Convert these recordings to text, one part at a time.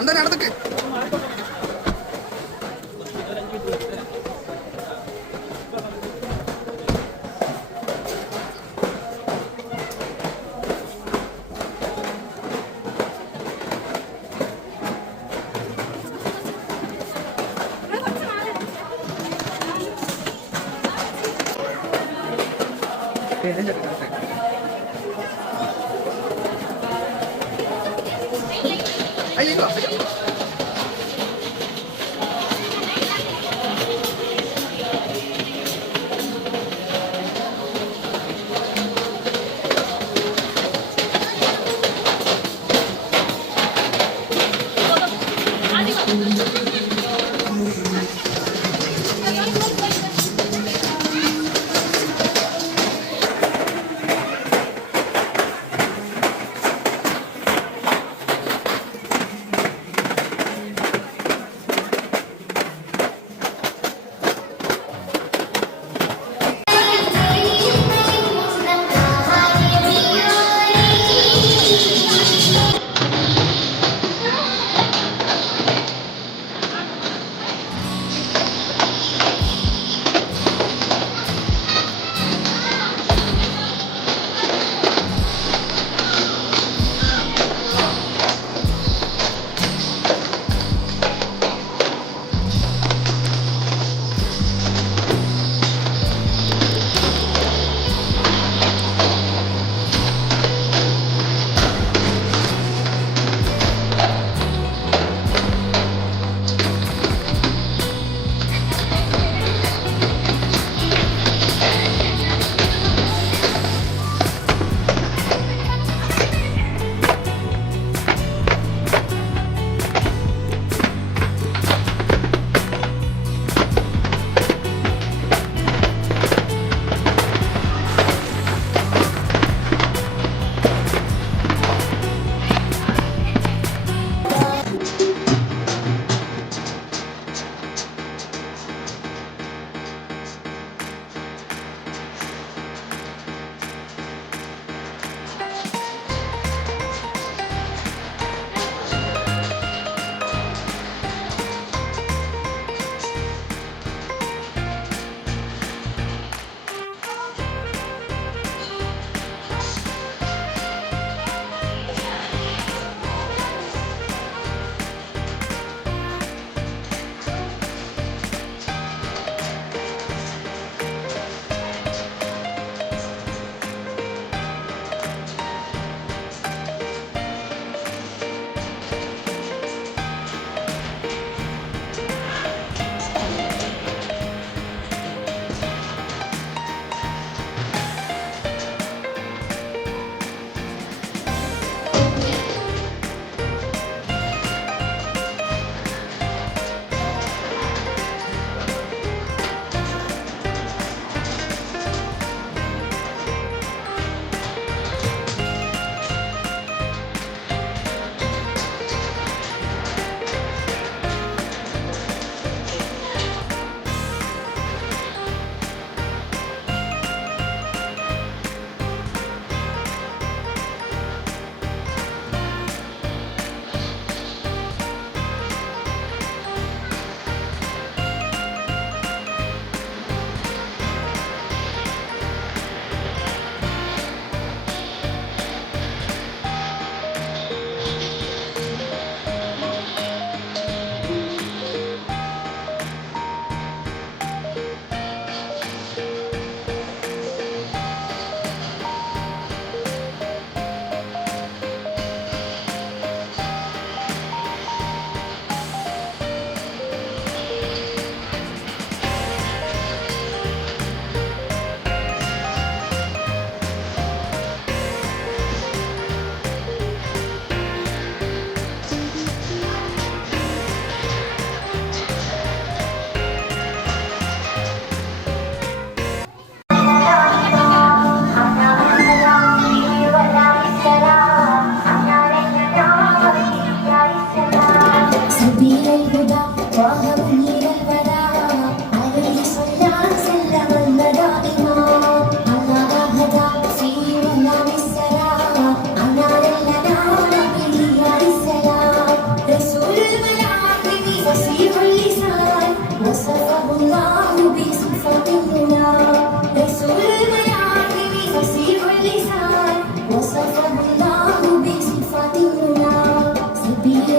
എന്താ നടന്നിട്ട് അയ്യോ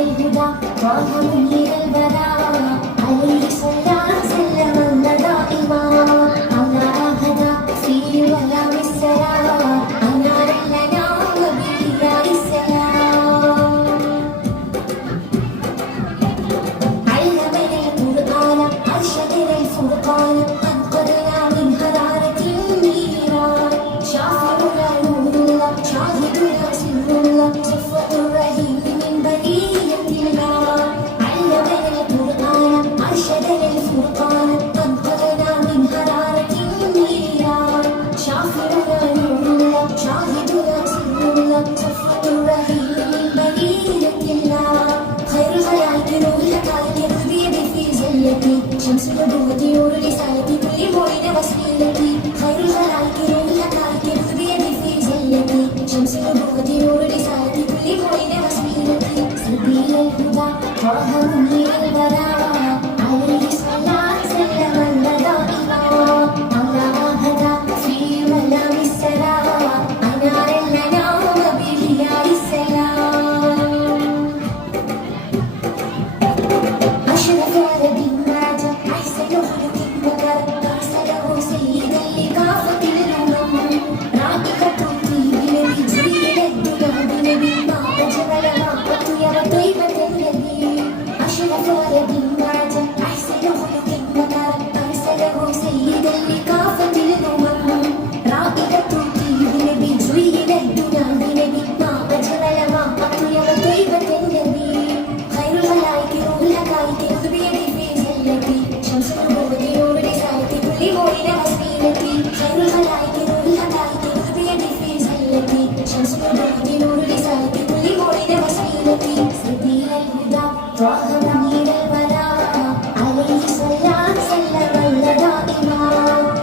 الهدى طه منير البراء عليه صلى سلم الله دائما على هدى فيه ولا بالسلام أنار لنا وبالله السلام علمنا القرآن أرشدنا الفرقان أنقذنا من هرارة النيران شافعنا نور الله شاهدنا سر الله صفوة الرحيم من بنية الله علمنا القرآن أرشدنا الفرقان أنقذنا من هرارة النيران شافعنا نور الله شاهدنا سر الله صفوة الرحيم من بنية الله خير الخلائق نور الحقائق بيدي في زلتي شمس النبوة نور رسالتي كل موعد وسيلتي خير الخلائق نور الحقائق بيدي في زلتي شمس النبوة نور رسالتي كل موعد وسيلتي سبيل الهدى طه منير البراء عليه صلى سلم الله دائما على هدى فيه ملام السلام أنار لنا وبالله السلام أشرف على بالمعد أحسن خلق ذكر أرسله سيدا لكافة الأمم رائحة الطيب الذي زين الدنيا بنبي ما أجمل ما أطيب طيبة النبي أشرف على بالمعد أحسن خلق ذكر أرسله سيدا لكافة الأمم رائحة الطيب الذي زين الدنيا بنبي ما أجمل ما أطيب طيبة النبي خير الخلائق نور الحقائق بيدي في زلتي شمس النبوة نور رسالتي كل موعد وسيلتي خير الخلائق نور الحقائق بيدي في زلتي شمس النبوة نور رسالتي كل موعد وسيلتي سبيل الهدى طه منير البراء عليه صلى سلم الله دائما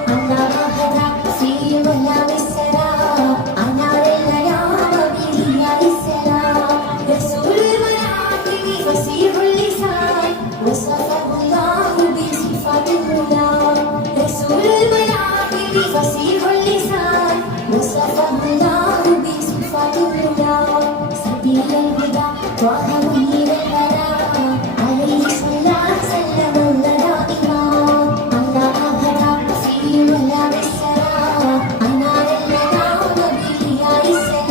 على هدى فيه ملام السلام أنار لنا وبالله السلام رسول المناقب فصيح اللسان وصفه الله بصفات الهدى رسول المناقب فصيح اللسان وصفه الله بصفات الهدى سبيل الهدى طه منير البراء عليه صلى سلم الله دائما على هدى فيه ملام السلام أنار لنا وبالله السلام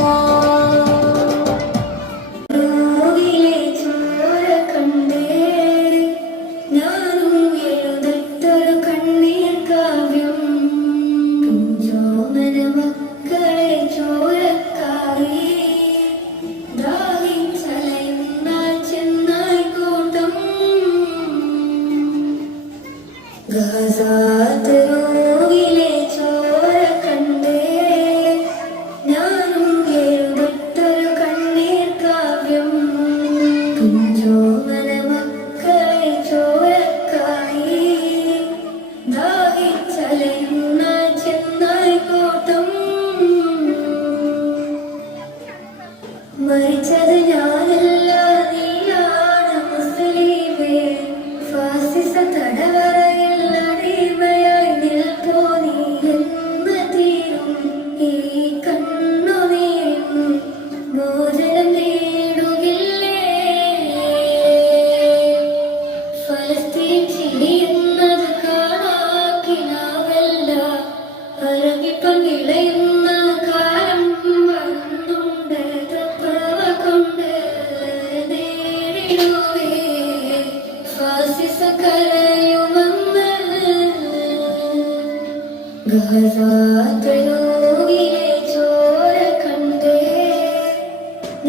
ൂവിലെ ചോര കണ്ടേ ഞാനും എഴുതത്തൊരു കണ്ണീർ കാവ്യം കുഞ്ചോമന മക്കളെ ചോരക്കായി ദാഹിച്ചലയുന്നാൽ ചെന്നായി കൂട്ടം ഗാസാത്തൂവിലെ ചോര കണ്ടേ ഞാനും എഴുതത്തൊരു കണ്ണീർ കാവ്യം കുഞ്ചോമന മക്കളെ ചോരക്കായി ദാഹിച്ചലയുന്നാൽ ചെന്നായി കൂട്ടം മരിച്ചത് ഞാനല്ല നീയാണ് മുസ്ലിമേ ഫാസിസ തടവറയിൽ അടിമയായി നിൽപ്പോ നീ എന്ന് തീരും ഈ കണ്ണുനീരും മോചനം നേടുകില്ലേ ഫലസ്തീൻ ചിരിയുന്നത് കാണാക്കിനാവല്ല അരങ്ങിപ്പം വിളയുന്ന കാലം വന്നുണ്ട് തപ്പവ കൊണ്ട് നേടിടുവേ ഫാസിസ കരയുമെന്ന് ഗാസാത്തൂവിലെ ചോര കണ്ടേ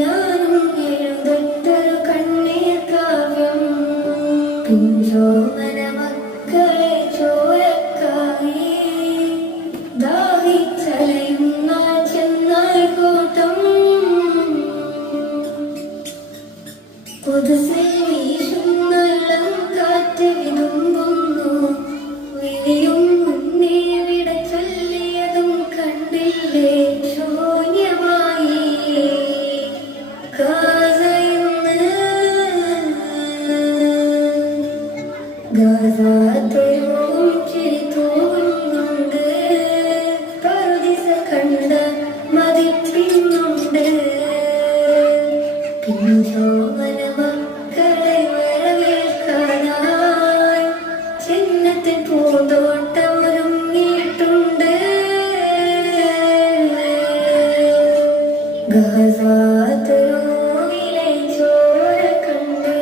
ഞാനും എഴുതത്തൊരു കണ്ണീർ കാവ്യം കുഞ്ചോമന മക്കളെ ചോരക്കായി ദാഹിച്ചലയുന്നാൽ ചെന്നായി കൂട്ടം പുതുസിൽ വീശുന്നള്ളം കാറ്റ് വിതുമ്പുന്നു വിളിയും മുന്നേ വിട ചൊല്ലിയതും കണ്ടില്ലേ ശൂന്യമായി ഗാസയിന്ന് ഗാസാത്തൂവും ചിരി തൂങ്ങുന്നുണ്ട് പറുദിസ കണ്ട മതിപ്പിന്നുണ്ട് പിഞ്ചോമന ഗഹസാത്തുലോവിലെ ചോര കണ്ടേ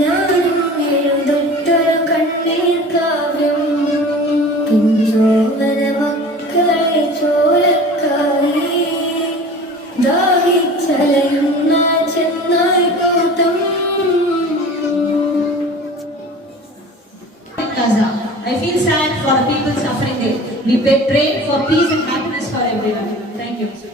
ഞാനും എഴുതൊട്ടൊരു കണ്ണീർ കാവ്യം പിഞ്ചോമന മക്കളെ ചോരക്കായി ദാഹിച്ചലയുന്ന ചെന്നായി Gautam. Gaza. I feel sad for the people suffering there. We pray for peace and happiness for everyone. Thank you.